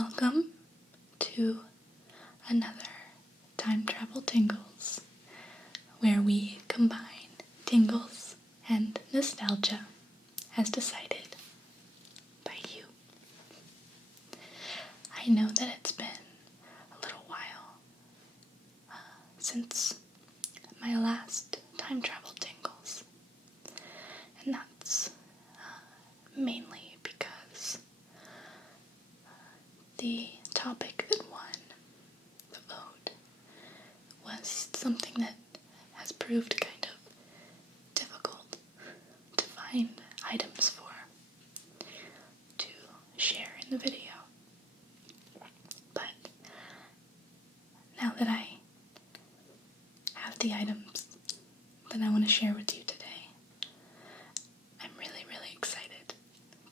Welcome to another Time Travel Tingles, where we combine tingles and nostalgia as decided by you. I know that it's been a little while since my last Time Travel Tingles, and that's mainly because the topic that won the vote was something that has proved kind of difficult to find items for to share in the video. But now that I have the items that I want to share with you today, I'm really, really excited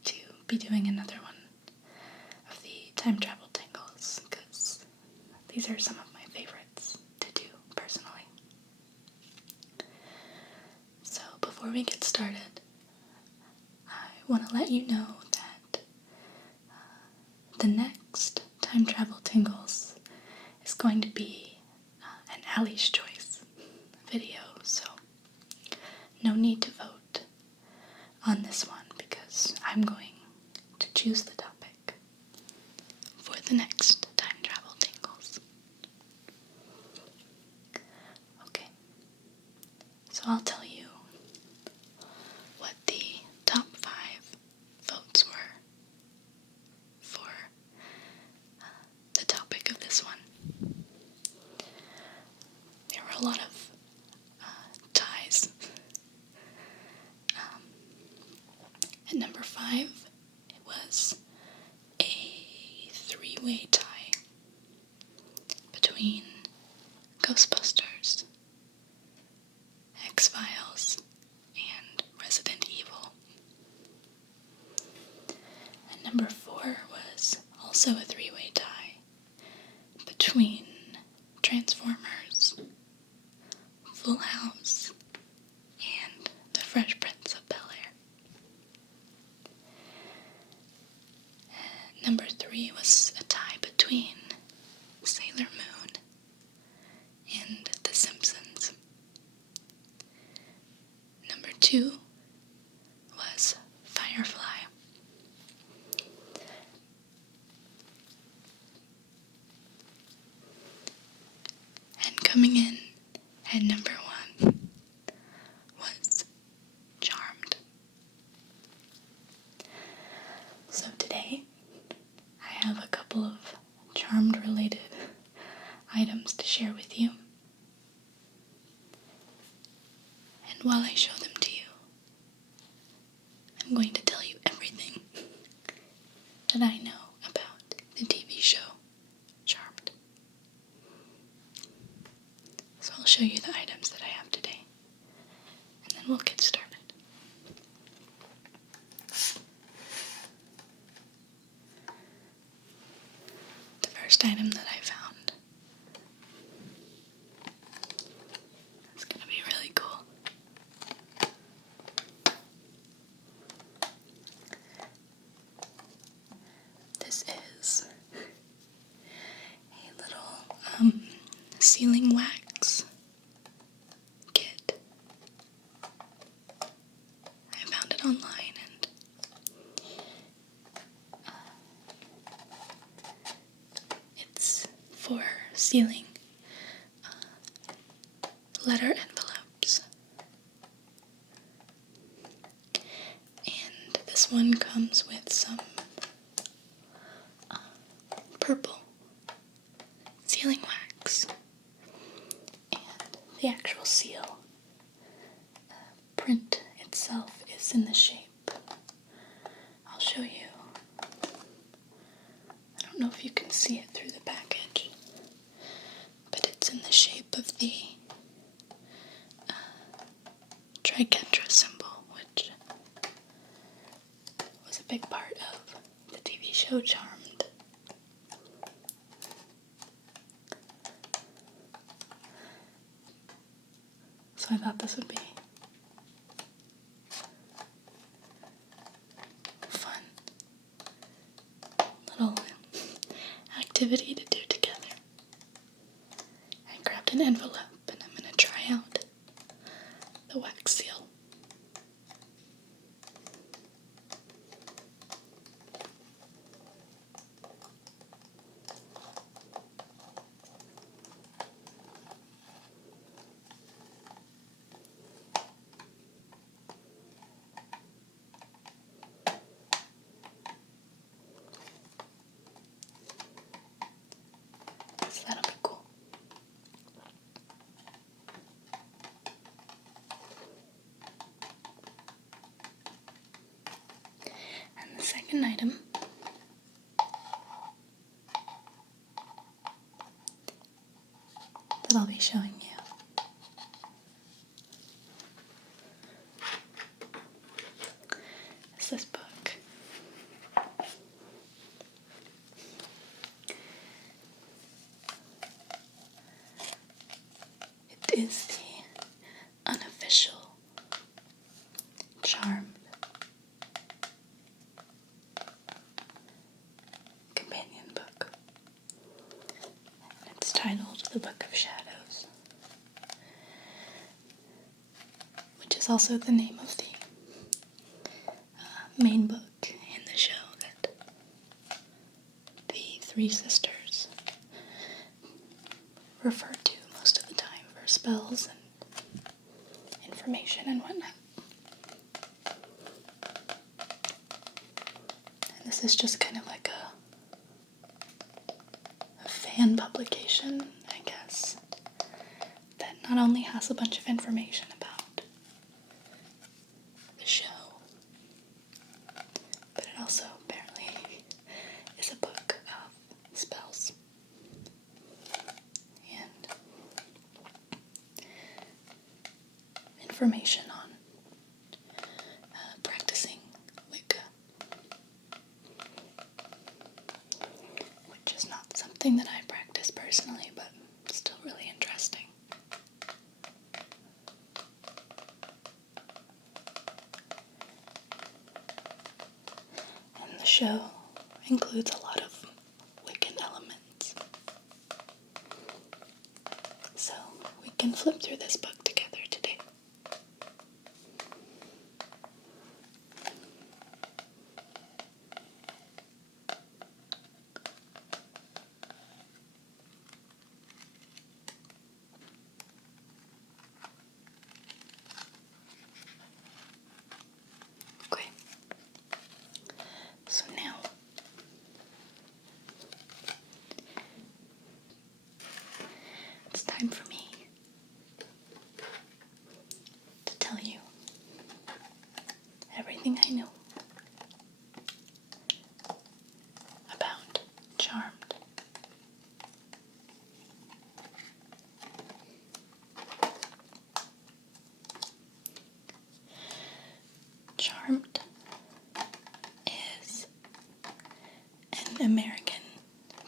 to be doing another one of the Time Travel Tingles, because these are some of my favorites to do personally. So before we get started, I want to let you know that the next Time Travel Tingles is going to be an Allie's Choice video, so no need to vote on this one because I'm going to choose the topic for the next Time Travel Tingles. Okay, so I'll tell you what the top 5 votes were for the topic of this one. There were a lot of ties. At number 5, it was a 3-way tie between Ghostbusters, X-Files, and Resident Evil. And number 4 was also a 3-way tie between Transformers, Full House, and The Fresh Prince of Bel-Air. Number 3 was a tie between Sailor Moon and The Simpsons. Number 2 was Firefly. And coming in at number 1 was Charmed. So today, I have a couple of Charmed related items to share with you. And while I show them to you, I'm going to tell you everything that I know about the TV show Charmed. So I'll show you the items that I have today, and then we'll get started. The first item that I found is going to be really cool. This is a little sealing wax kit. I found it online, and it's for sealing letter envelopes. And this one comes with some purple sealing wax, and the actual seal print itself is in the shape. I'll show you. I don't know if you can see it through the package, but it's in the shape of the triquetra symbol, which was a big part of the TV show Charmed. So I thought this would be fun little activity to do together. I grabbed an envelope and I'm going to try out the wax seal. So that'll be cool. And the second item that I'll be showing you is this book. It is the Unofficial Charmed companion book. And it's titled The Book of Shadows, which is also the name of the main book in the show that the three sisters refer to most of the time for spells and information and whatnot. And this is just kind of like a fan publication, I guess, that not only has a bunch of information about the show, but it also apparently is a book of spells and information on practicing Wicca, which is not something that I practice personally, but still really interesting. And the show includes a lot of Wiccan elements. So we can flip through this book together today. Okay. So now it's time for me to tell you everything I know about Charmed. Charmed is an American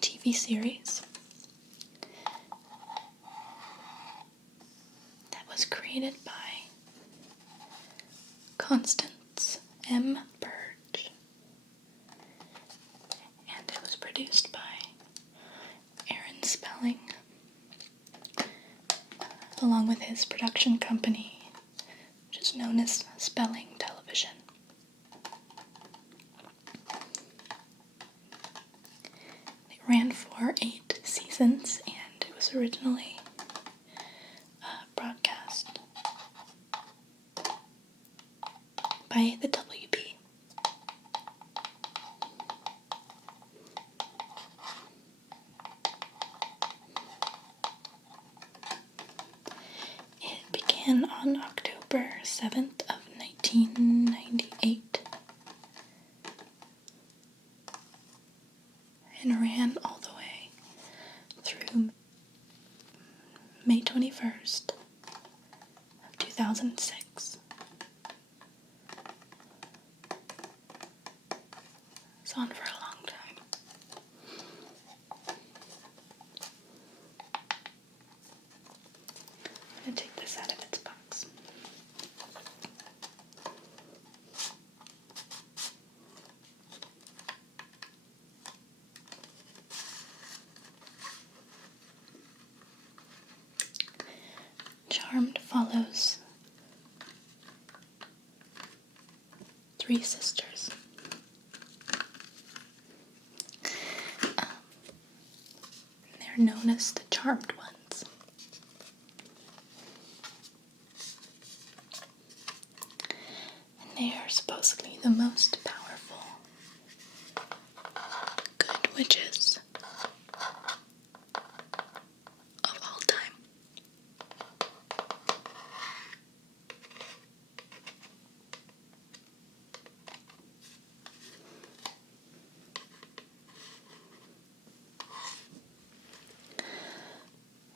TV series that was created by Constance M. Burge, and it was produced by Aaron Spelling, along with his production company, which is known as Spelling Television. It ran for 8 seasons, and it was originally broadcast by the WB. It began on October 7th of 1998 and ran all the way through May 21st of 2006. It's on for a long time. I'm going to take this out of its box. Charmed follows 3 sisters. They're known as the Charmed ones. And they are supposedly the most powerful good witches of all time.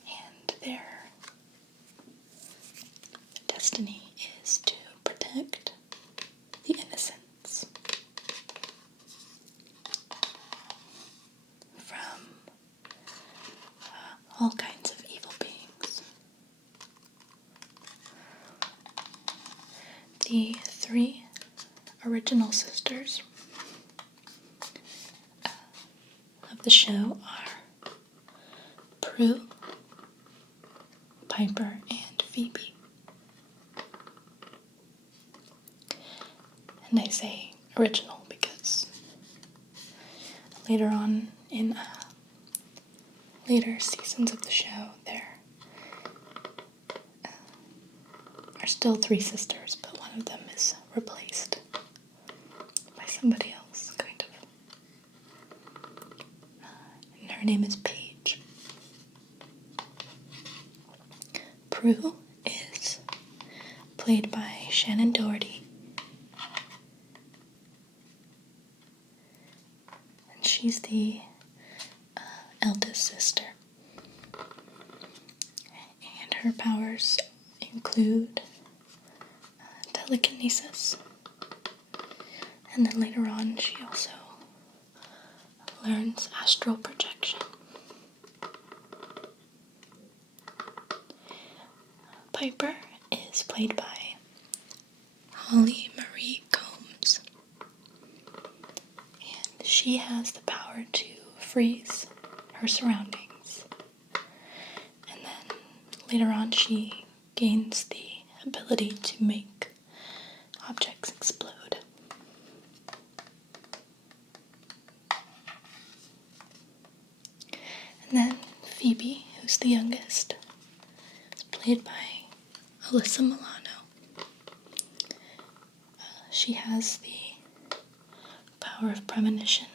And their destiny is to protect the innocents from all kinds of evil beings. The 3 original sisters of the show are Prue, Piper, and Phoebe. And I say original because later on in later seasons of the show there are still 3 sisters, but one of them is replaced by somebody else, kind of. And her name is Paige. Prue is played by Shannon Doherty. And she's the eldest sister. And her powers include telekinesis. And then later on, she also learns astral projection. Piper is played by Holly Marie Combs. And she has the power to freeze her surroundings. And then later on, she gains the ability to make objects explode. And then Phoebe, who's the youngest, is played by Alyssa Milano. She has the power of premonition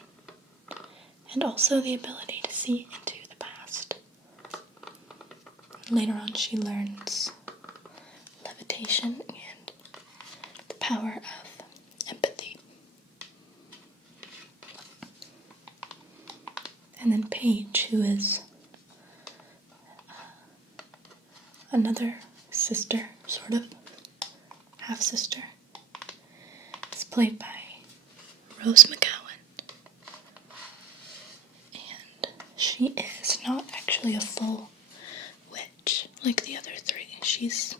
and also the ability to see into the past. Later on, she learns levitation and the power of empathy. And then Paige, who is another sister, sort of, half-sister, is played by Rose McGowan. And she is not actually a full witch like the other 3. She's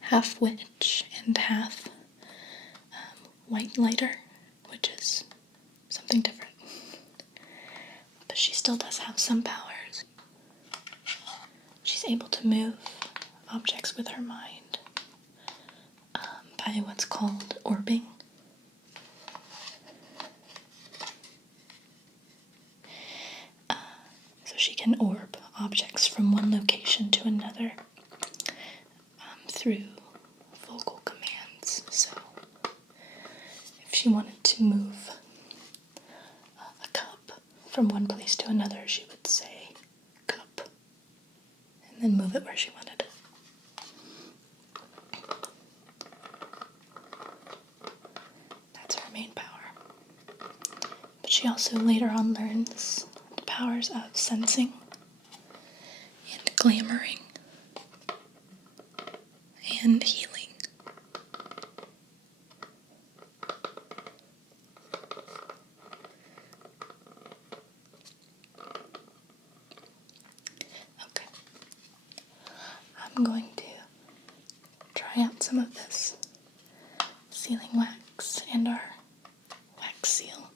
half witch and half white lighter, which is something different. But she still does have some powers. She's able to move objects with her mind by what's called orbing. So she can orb objects from one location to another through vocal commands. So if she wanted to move a cup from one place to another, she would say cup and then move it where she wanted it. That's her main power. But she also later on learns the powers of sensing and glamoring and healing. Okay. I'm going to try out some of this sealing wax and our wax seal.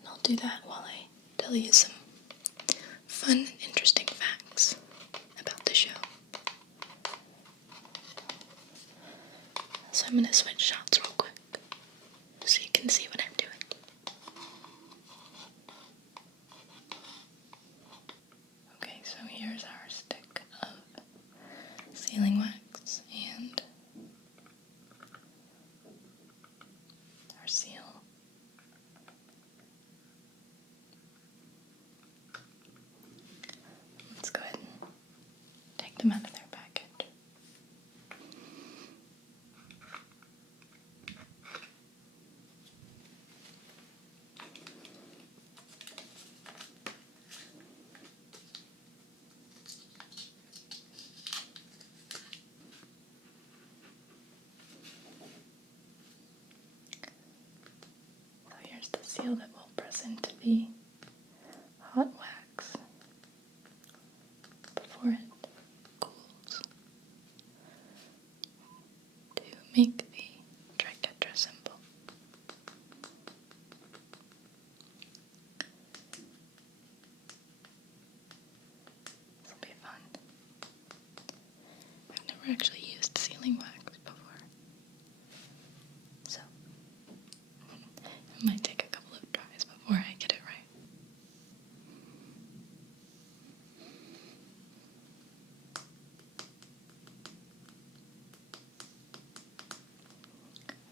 And I'll do that while I tell you some fun and interesting I'm going to switch shots real quick so you can see what I'm doing. Okay, so here's our stick of sealing wax and our seal. Let's go ahead and take them out of their package. So here's the seal that we'll press into the hot wax before it cools to make the triquetra symbol. This will be fun. I've never actually used sealing wax before, so it might take a couple of tries before I get it right.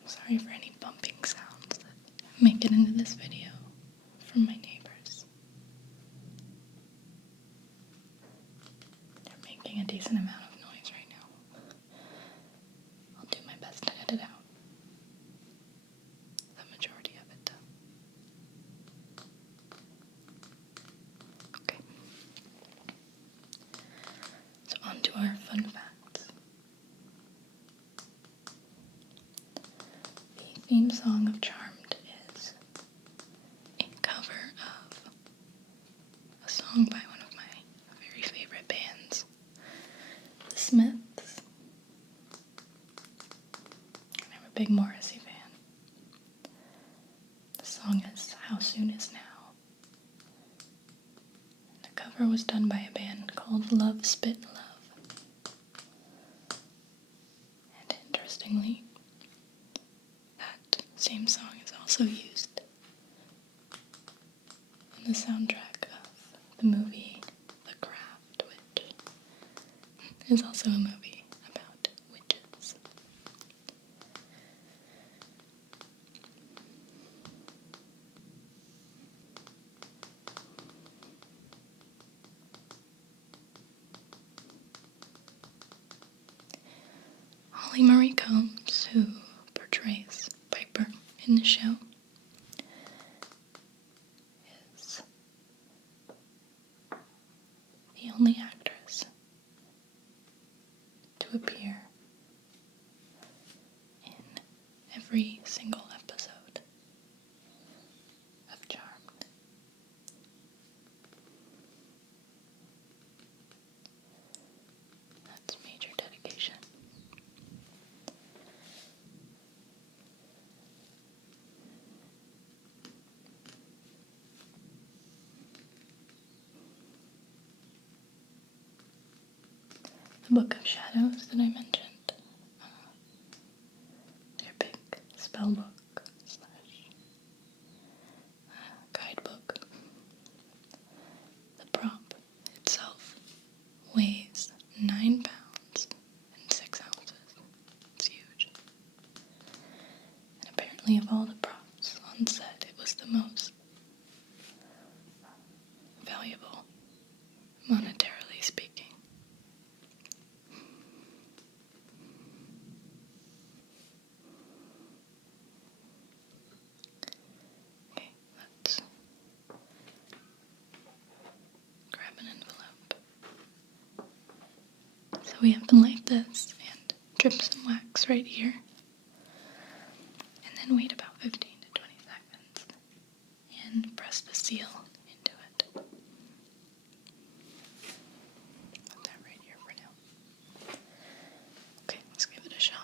I'm sorry for any bumping sounds that make it into this video from my neighbors. They're making a decent amount of noise right now. I'll do my best to edit out the majority of it, though. Okay. So on to our fun facts. The theme song of Charmed is a cover of a song by one of my very favorite bands, The Smiths. And I'm a big Morrissey fan. The song is How Soon Is Now. And the cover was done by a band called Love Spit Love. And interestingly, that same song is also used on the soundtrack of the movie The Craft, which is also a movie about witches. Holly Marie Combs, who portrays Piper in the show, is the only actress to appear in every single episode of Charmed. That's major dedication. The Book of Shadows that I mentioned, their big spell book slash guidebook. The prop itself weighs 9 pounds and 6 ounces. It's huge. And apparently of all the props on set, it was the most valuable, monetarily speaking. Okay, let's grab an envelope. So we have to light this and drip some wax right here, and then wait about 15 to 20 seconds and press the seal into it. Put that right here for now. Okay, let's give it a shot.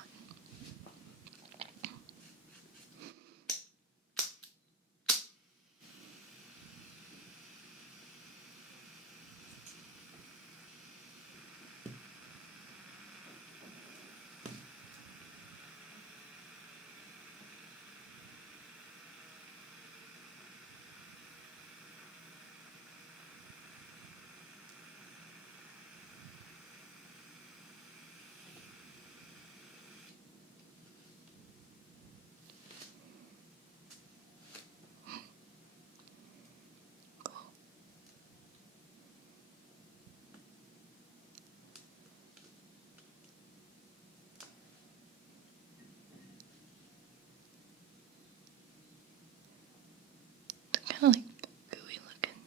kind of like gooey looking.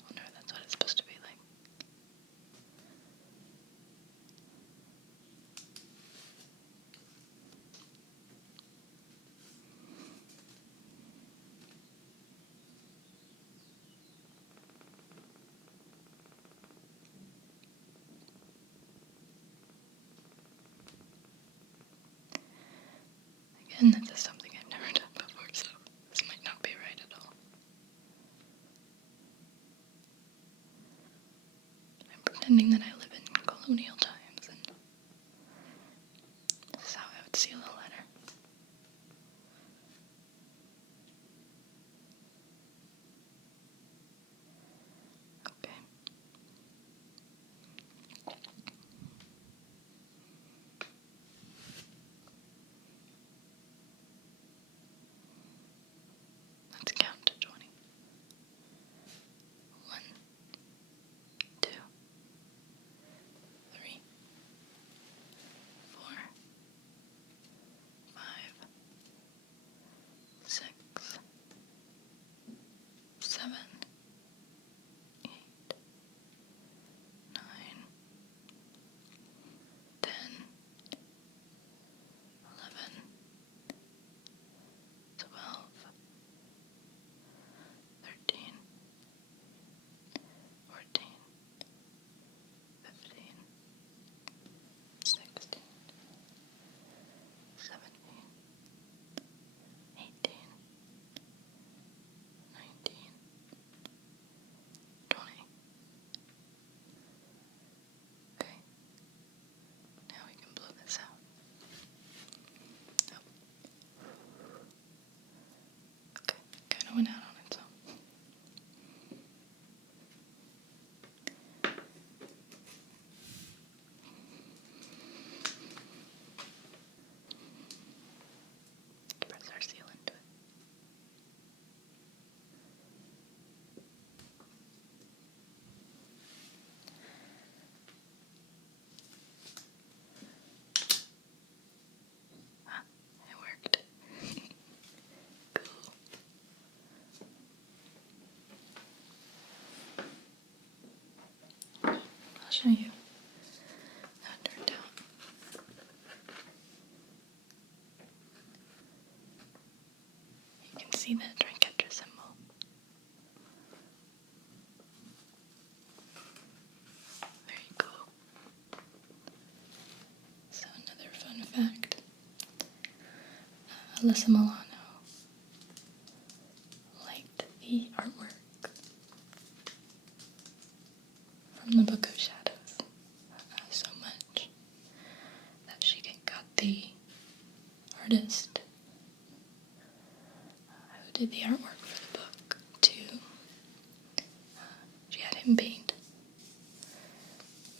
I wonder if that's what it's supposed to be like. Again, this is something I've never done before, so this might not be right at all. I'm pretending that I live in colonial times, and this is how I would seal a letter. Okay. Let's count to 20. 1, 2, 3, 4, 5, 6, 7, 8, 9, 10, 11, 12, 13, 14, 15, 16, 17, 18, 19, 20. Okay, now we can blow this out. Okay, kind of went out on its own. Press our seal into it. Ah, it worked. Cool. I'll show you how it turned out. You can see that triquetra symbol. Very cool. So another fun fact. Alyssa Milano liked the artwork from the Book of Shadows so much that she got the artist who did the artwork for the book she had him paint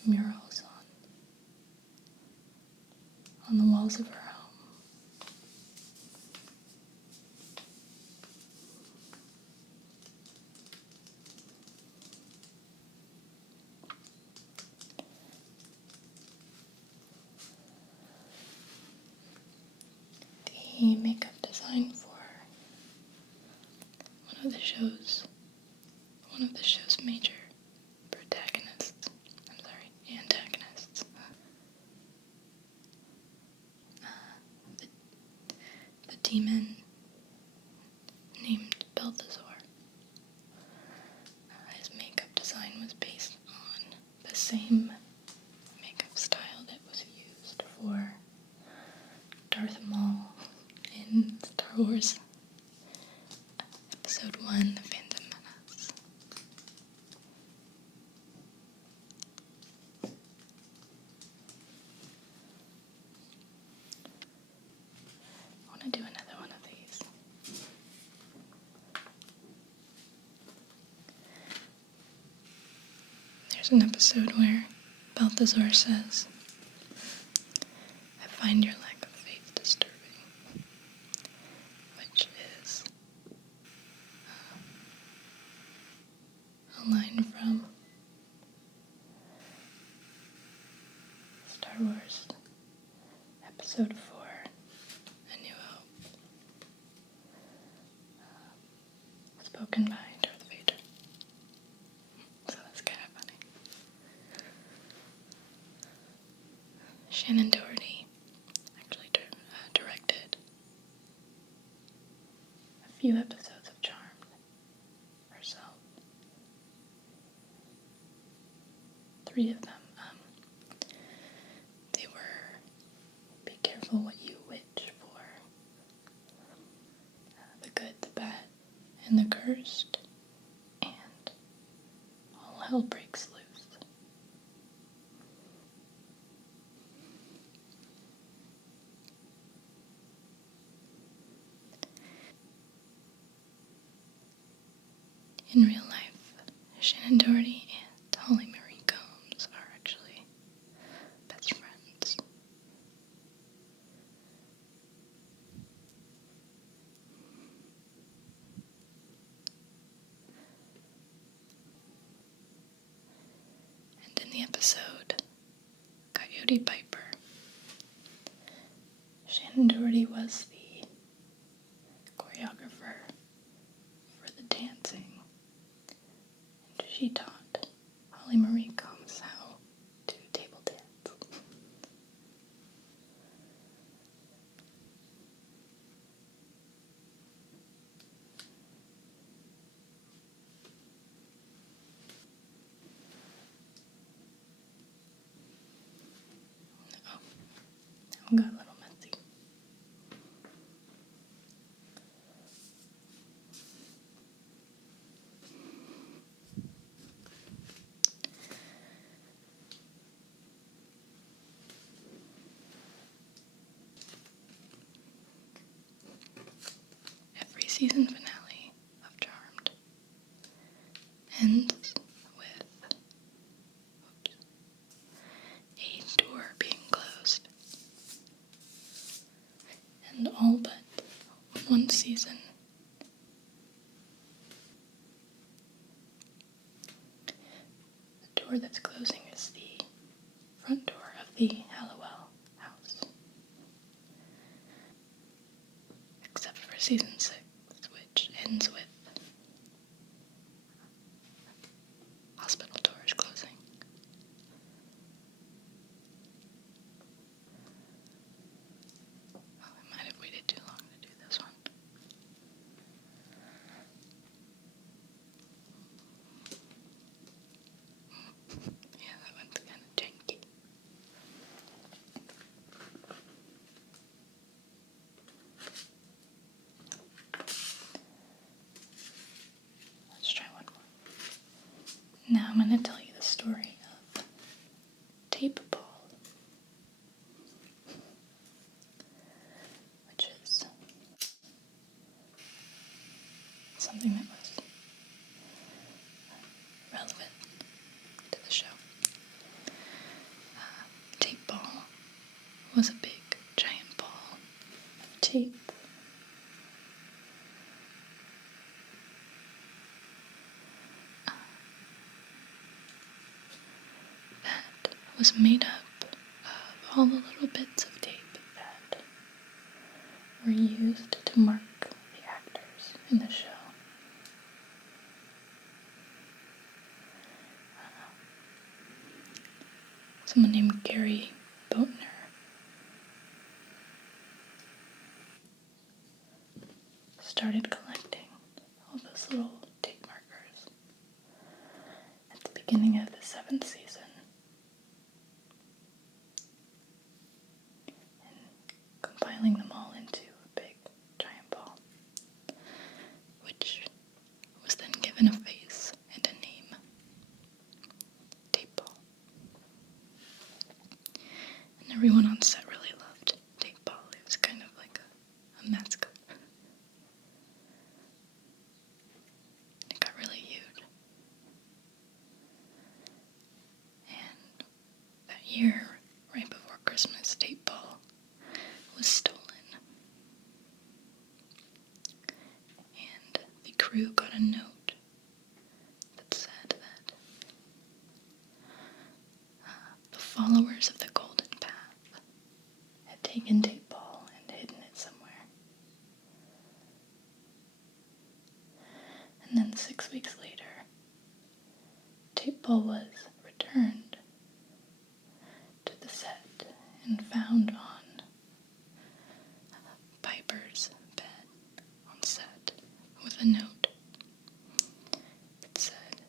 murals on the walls of her home. The makeup design for one of the show's major antagonists. The demon named Balthazar. His makeup design was based on the same makeup style that was used for Darth Maul in Star Wars Episode 1, The Phantom Menace. I want to do another one of these. There's an episode where Balthazar says, "I find your lack of faith disturbing," which is a line from Star Wars Episode 4, A New Hope. spoken by Darth Vader. So that's kind of funny. Shannon Doherty actually directed a few episodes of Charmed herself. 3 of them. They were Be Careful What You Wish For, The Good, the Bad, and the Cursed, and All Hell Breaks Loose. In real life, Shannon Doherty and Holly Marie Combs are actually best friends. And in the episode Coyote Piper, Shannon Doherty was the choreographer for the dancing, and she taught Holly Marie Combs how to table dance. Oh, that one got a little messy. Every season finale of Charmed ends with a door being closed. And all but one season, the door that's closing is the front door of the Hallowell house. Except for season 6, which ends with hospital doors closing. Oh, I might have waited too long to do this one. Yeah, that one's kind of janky. Let's try one more. Now I'm going to tell you the story of Tape Ball, which is something that was relevant to the show. Tape ball was a big, giant ball of tape that was made up of all the little bits of tape that were used to mark the actors in the show. Someone named Gary Boatner started collecting all those little tape markers at the beginning of the 7th season, and compiling them all into a big giant ball, which was then given a face and a name, Tape Ball. And everyone on set really loved Tape Ball. It was kind of like a mascot. It got really huge. And that year, right before Christmas, Tape Ball was stolen. And the crew got a note that said that the followers of the Golden Path had taken Tape Ball and hidden it somewhere. And 6 weeks later, tape ball was returned to the set and found on Piper's bed on set with a note. It said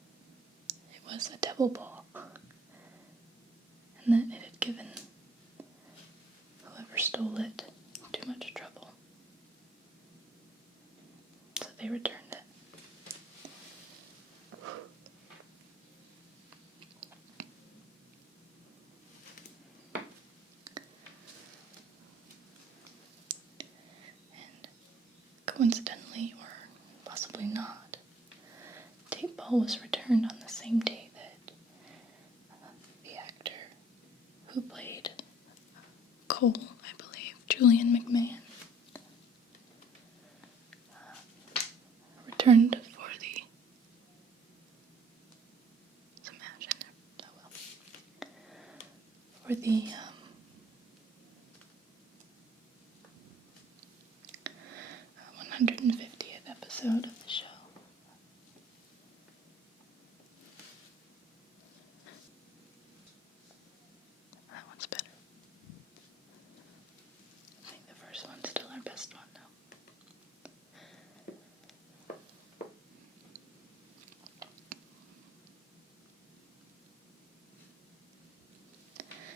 it was a devil ball and that it had given whoever stole it too much trouble. So they returned it. Coincidentally, or possibly not, tape ball was returned on the same day that the actor who played Cole, I believe, Julian McMahon, returned for the for the 150th episode of the show. That one's better. I think the first one's still our best one, though.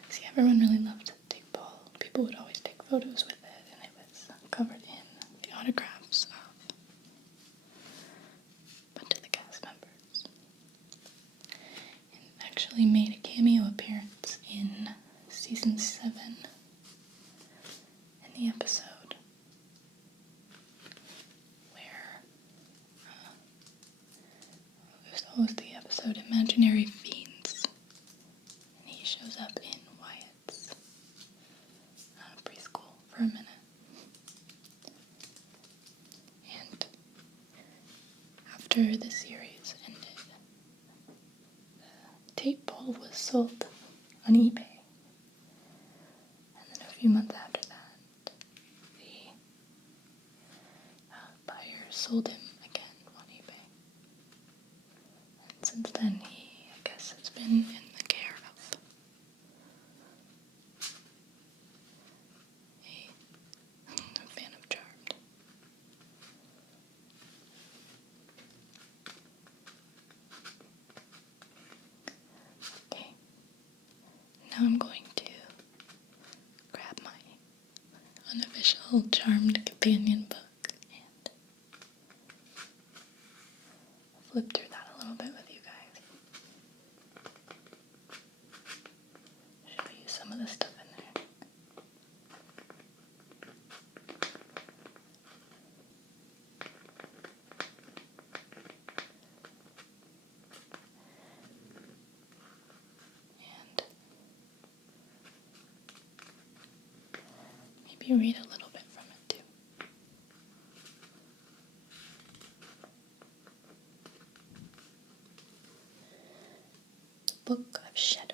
See, everyone really loved tape ball. People would always take photos with it, and it was covered in the autographs of a bunch of the cast members. And it actually made a cameo appearance in season 7 in the episode where it was the episode Imaginary Fiends, and he shows up in Wyatt's preschool for a minute. And after the series ended, the tape ball was sold on eBay. And then a few months after that, the buyer sold him again on eBay. And since then, he, I guess, has been in the care of a fan of Charmed. Okay, now I'm going to grab my unofficial Charmed companion book and flip through that a little bit with you guys. Show you some of the stuff in there. And maybe read a little bit from it too. Book of Shadows.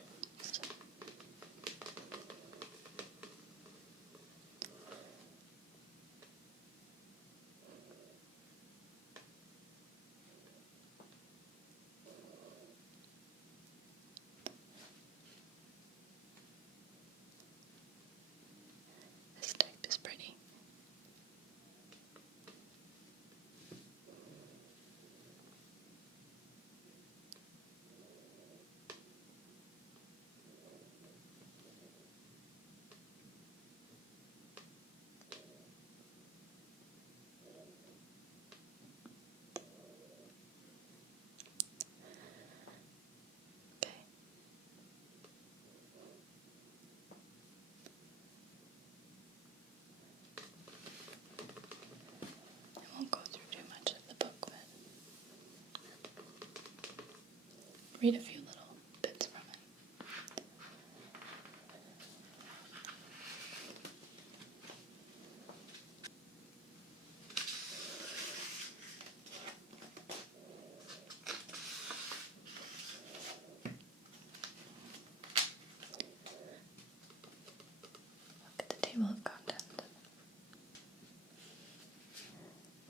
This type is pretty. Okay. I won't go through too much of the book, but read a few little bits from it. Look at the table of contents.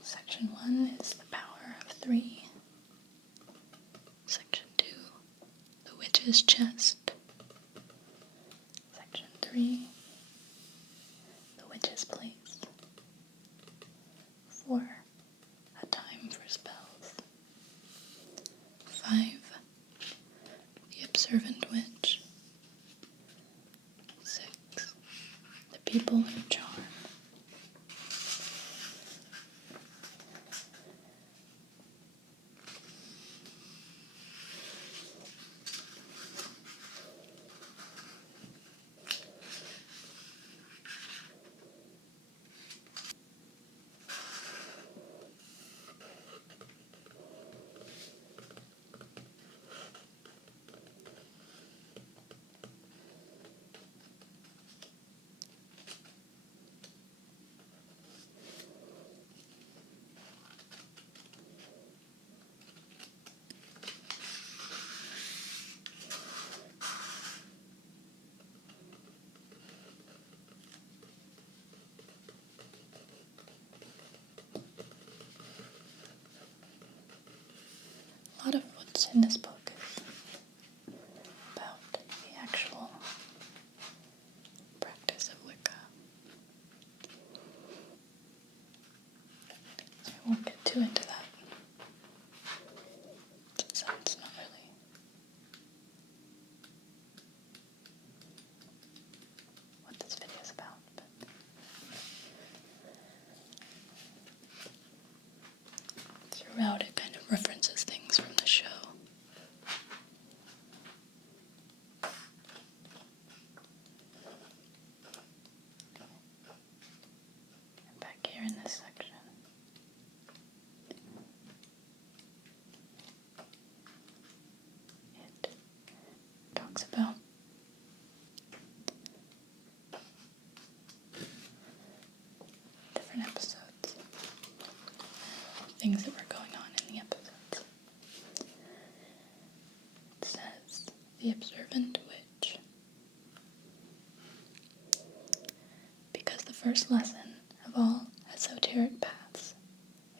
Section 1 is the power of 3. witch's chest. Section 3, the witch's place. 4, a time for spells. 5, the observant witch. 6, the people who charm. A lot of what's in this book is about the actual practice of Wicca. So I won't get too into that. So it's not really what this video is about, but throughout it kind of references things from the show. And back here in this section, it talks about different episodes, things that were going on in the episodes. It says, the observant witch. Because the first lesson of all esoteric paths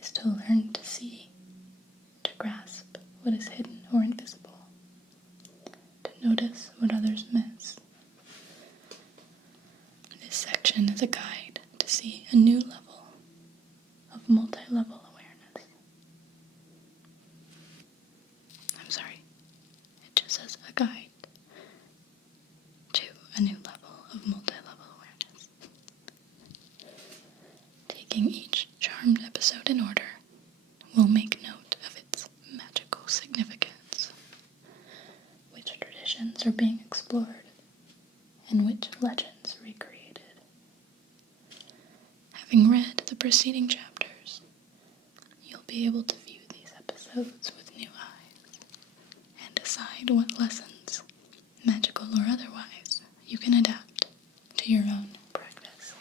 is to learn to see, to grasp what is hidden or invisible, to notice what others miss. This section is a guide to see a new level of multi-level awareness. I'm sorry, it just says a guide to a new level of multi-level awareness. Taking each charmed episode in order, we'll make note of its magical significance, which traditions are being explored, and which legends recreated. Having read the preceding chapters, you'll be able to view these episodes with new eyes, and decide what lessons, magical or otherwise, you can adapt to your own practice.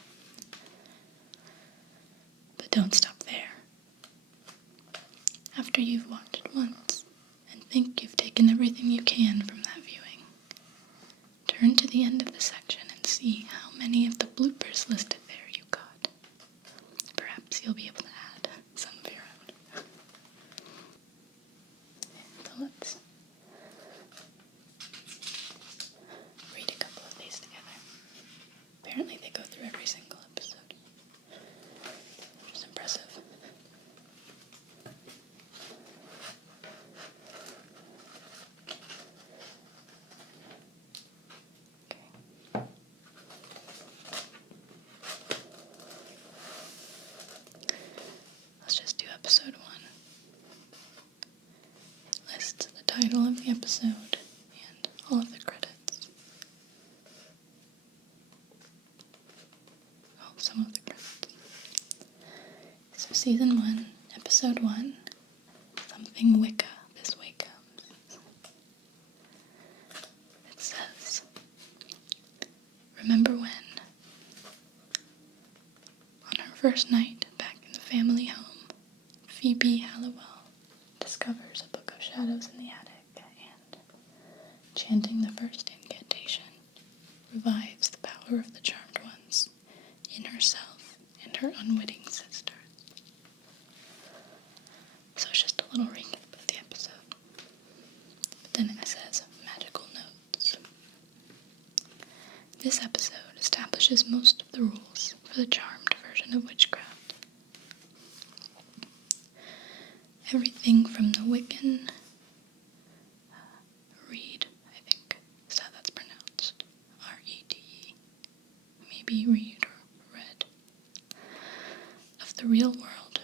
But don't stop there. After you've watched once and think you've taken everything you can from that viewing, turn to the end of the section and see how many of the bloopers listed there you got. Perhaps you'll be able to add some of your own. So let's read a couple of these together. Apparently they go through every single episode, which is impressive. Okay. Let's just do episode 1. It lists the title of the episode and all of the credits. Well, some of the credits. So season 1, episode 1, Something Wicca This Way Comes. It says, remember when, on her first night back in the family home, Phoebe Halliwell discovers a book of shadows in the attic and, chanting the first incantation, revives the power of the charmed ones in herself and her unwitting sister. So it's just a little recap of the episode. But then it says magical This episode establishes most of the rules for the charmed version of witchcraft. Everything from the Wiccan read, I think is how that's pronounced, R-E-D-E, maybe read or read, of the real world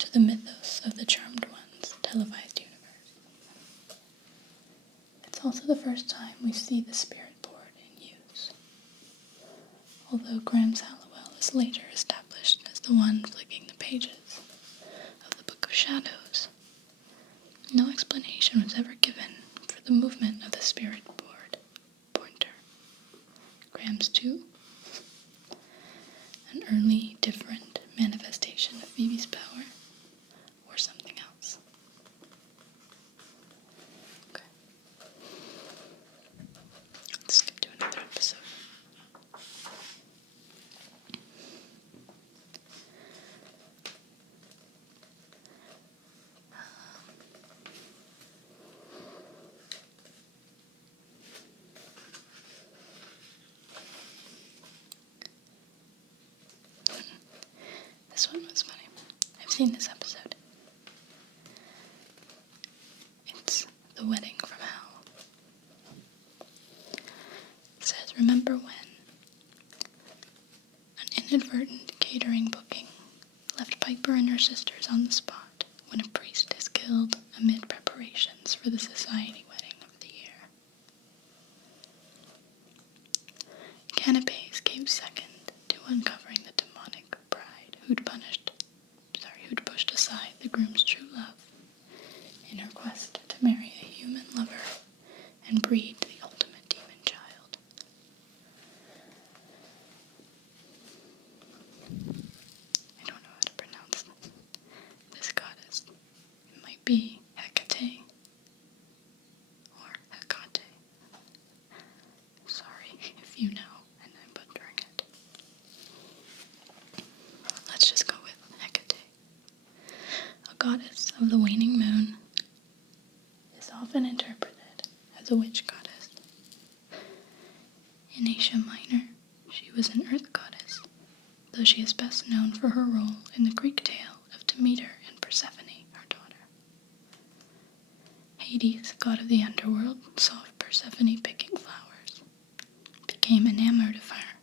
to the mythos of the Charmed One's televised universe. It's also the first time we see the spirit board in use, although Graham's Halliwell is later established as the one flicking the pages of the Book of Shadows. No explanation was ever given for the movement of the spirit board pointer. Graham's too? An early, different manifestation of Phoebe's power? Or something else? Okay. Let's skip to another episode. This one was funny. I've seen this episode. It's The Wedding from Hell. It says, remember when an inadvertent catering booking left Piper and her sisters on the spot when a priest is killed amid preparations for the society wedding of the year. Canapés came second to uncovering the demonic bride who'd pushed aside the groom's true love in her quest to marry a human lover and breed the ultimate demon child. I don't know how to pronounce this goddess. It might be Hecate or Hecate. Sorry if you know and I'm butchering it. Let's just go with Hecate. A goddess of the waning moon is often interpreted as a witch goddess. In Asia Minor, she was an earth goddess, though she is best known for her role in the Greek tale of Demeter and Persephone, her daughter. Hades, god of the underworld, saw Persephone picking flowers, became enamored of her,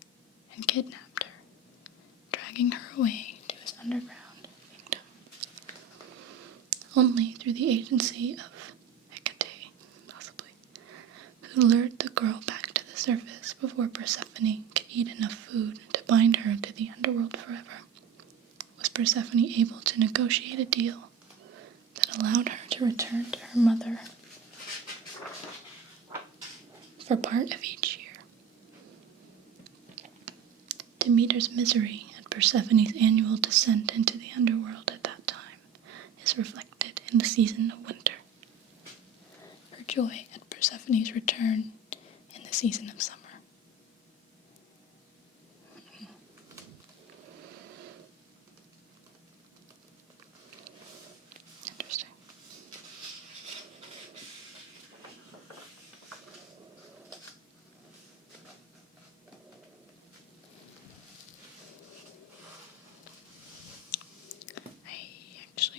and kidnapped her, dragging her away to his underground kingdom. Only through the agency of Hecate, possibly, who lured the girl back to the surface before Persephone could eat enough food to bind her to the underworld forever, was Persephone able to negotiate a deal that allowed her to return to her mother for part of each year. Demeter's misery at Persephone's annual descent into the underworld at that time is reflected in the season of winter. Her joy at Persephone's return in the season of summer. Interesting.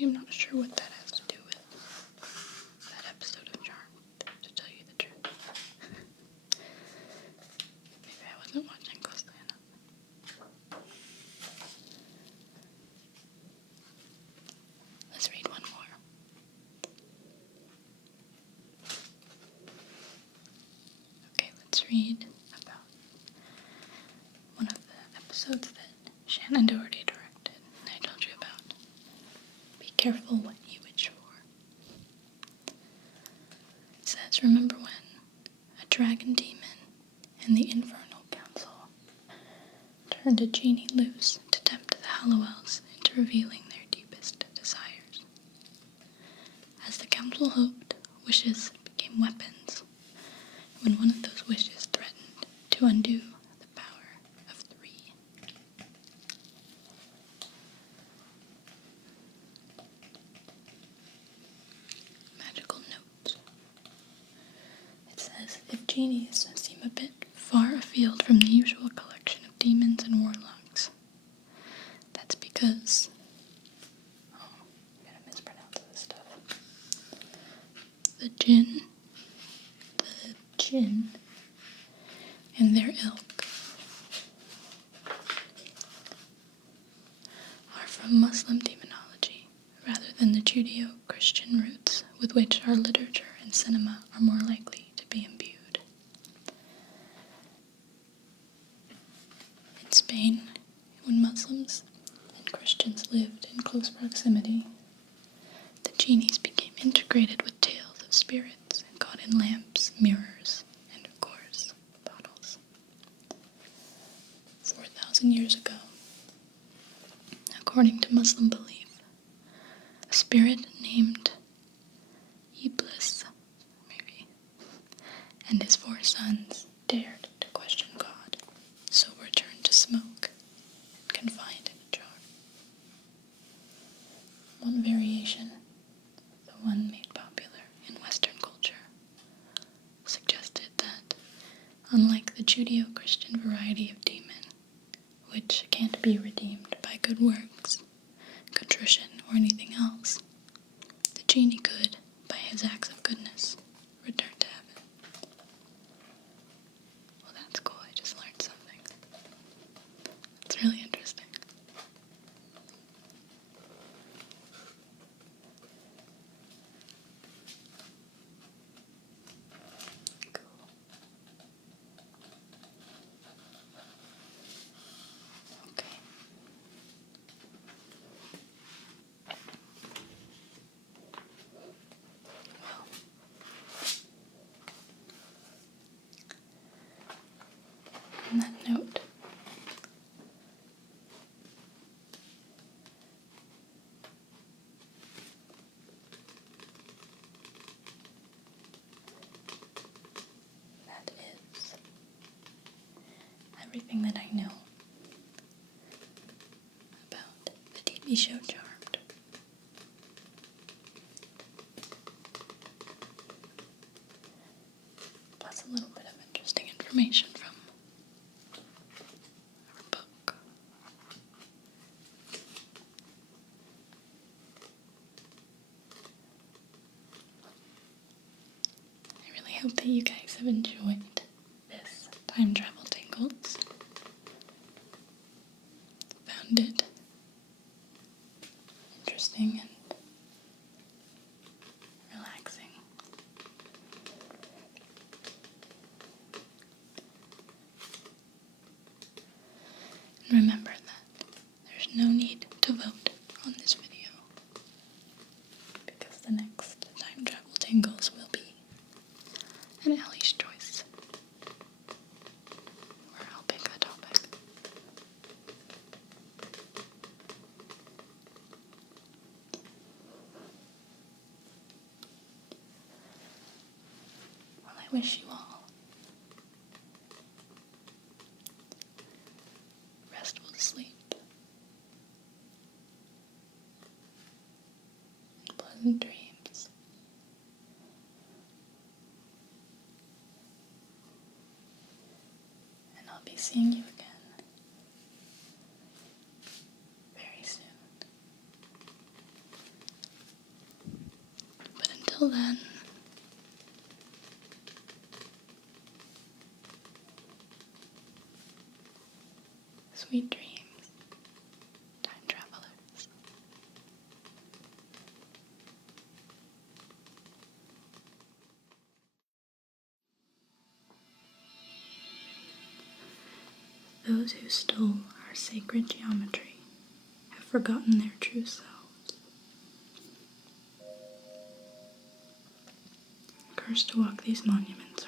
I'm not sure what that has to do with that episode of Charmed, to tell you the truth. Maybe I wasn't watching closely enough. Let's read one more. Okay, let's read about one of the episodes that Shannon Doherty directed, and I told you about. Be careful what you wish for. It says, remember when a dragon demon and the infernal council turned a genie loose to tempt the Halliwells into revealing their deepest desires. As the council hoped, wishes became weapons, when one of those wishes threatened to undo the power of 3. Magical notes. It says, if genies seem a bit far afield from the usual the jinn and their ilk are from Muslim demonology rather than the Judeo-Christian roots with which our literature and cinema are more likely to be imbued. In Spain, when Muslims and Christians lived in close proximity, the genies became integrated with tales of spirits and got in lamps, mirrors, and of course, bottles. 4,000 years ago, according to Muslim belief, a spirit named Iblis, and his 4 sons dared to question God, so were turned to smoke and confined in a jar. One variation, the one made popular in Western culture, suggested that, unlike the Judeo-Christian variety of demon, which can't be redeemed by good works, contrition, or anything else, the genie could, by his acts of goodness, return to heaven. Well, that's cool. I just learned something. It's really interesting. Cool. Okay. Well, on that note, that is everything that I know about the TV show Charmed. Plus a little bit of interesting information from our book. I really hope that you guys have enjoyed this Time Travel Tingles. Found it interesting and relaxing. And remember that there's no need to vote on this video, because the next Time Travel Tingles will be an Ellie's choice, where I'll pick a topic. Well, I wish you all restful sleep and pleasant dreams. And I'll be seeing you again very soon. But until then, sweet dreams, time travelers. Those who stole our sacred geometry have forgotten their true selves. Cursed to walk these monuments